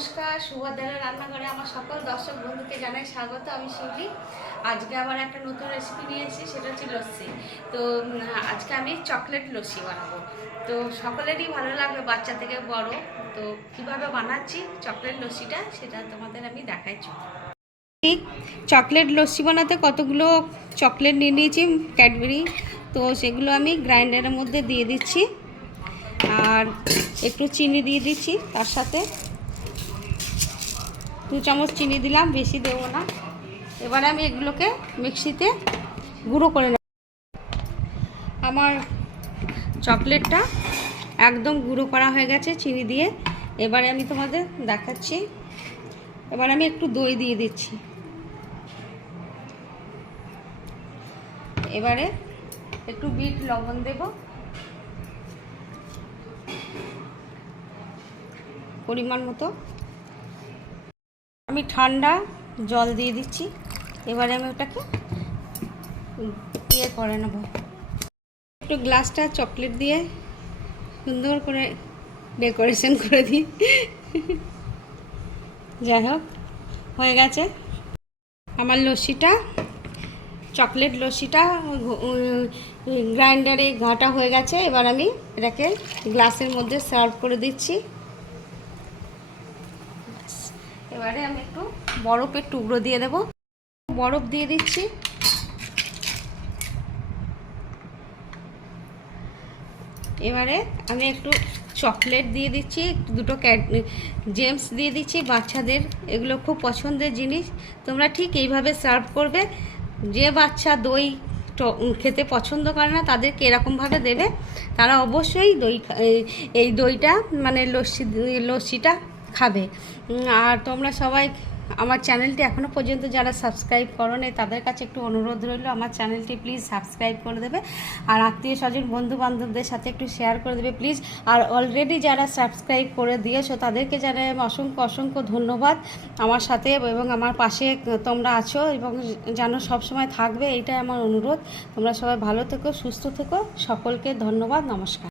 নমস্কার, সুভাদ্রার রান্নাঘরে আমার সকল দর্শক বন্ধুকে জানাই স্বাগত। আমি শিউলি। আজকে আবার একটা নতুন রেসিপি নিয়ে এসেছি, সেটা হচ্ছে লস্যি। তো আজকে আমি চকলেট লস্যি বানাবো। তো সকলেরই ভালো লাগবে, বাচ্চা থেকে বড়। তো কিভাবে বানাচ্ছি চকলেট লস্যিটা সেটা তোমাদের আমি দেখাচ্ছি। চকলেট লস্যি বানাতে কতগুলো চকলেট নিয়ে নিয়েছি, ক্যাডবেরি। তো সেগুলো আমি গ্রাইন্ডারের মধ্যে দিয়ে দিচ্ছি, আর একটু চিনি দিয়ে দিচ্ছি তার সাথে। 2 চামচ চিনি দিলাম, বেশি দেবো না। এবারে আমি এগুলোকে মিক্সিতে গুঁড়ো করে নেব। আমার চকলেটটা একদম গুঁড়ো করা হয়ে গেছে চিনি দিয়ে। এবারে আমি তোমাদের দেখাচ্ছি। এবার আমি একটু দই দিয়ে দিচ্ছি। এবারে একটু বিট লবণ দেব পরিমাণ মতো। আমি ঠান্ডা জল দিয়ে দিচ্ছি। এবারে আমি ওটাকে করে নেব। একটু গ্লাসটা চকলেট দিয়ে সুন্দর করে ডেকোরেশন করে দিই। যাই হোক, হয়ে গেছে আমার লস্যিটা। চকলেট লস্যিটা গ্রাইন্ডারে ঘাটা হয়ে গেছে। এবার আমি এটাকে গ্লাসের মধ্যে সার্ভ করে দিচ্ছি। এবারে আমি একটু বরফের টুকরো দিয়ে দেব। বরফ দিয়ে দিচ্ছি। এবারে আমি একটু চকলেট দিয়ে দিচ্ছি, দুটো জেমস দিয়ে দিচ্ছি বাচ্চাদের। এগুলো খুব পছন্দের জিনিস। তোমরা ঠিক এইভাবে সার্ভ করবে। যে বাচ্চা দই খেতে পছন্দ করে না তাদেরকে এরকমভাবে দেবে, তারা অবশ্যই এই দইটা মানে লস্যিটা খাবে। আর তোমরা সবাই আমার চ্যানেলটি এখনও পর্যন্ত যারা সাবস্ক্রাইব করো নি তাদের কাছে একটু অনুরোধ রইল, আমার চ্যানেলটি প্লিজ সাবস্ক্রাইব করে দেবে। আর আত্মীয় স্বজন বন্ধু বান্ধবদের সাথে একটু শেয়ার করে দেবে প্লিজ। আর অলরেডি যারা সাবস্ক্রাইব করে দিয়েছো তাদেরকে জানাই অসংখ্য অসংখ্য ধন্যবাদ। আমার সাথে এবং আমার পাশে তোমরা আছো এবং যেন সবসময় থাকবে, এইটাই আমার অনুরোধ। তোমরা সবাই ভালো থেকো, সুস্থ থেকো। সকলকে ধন্যবাদ, নমস্কার।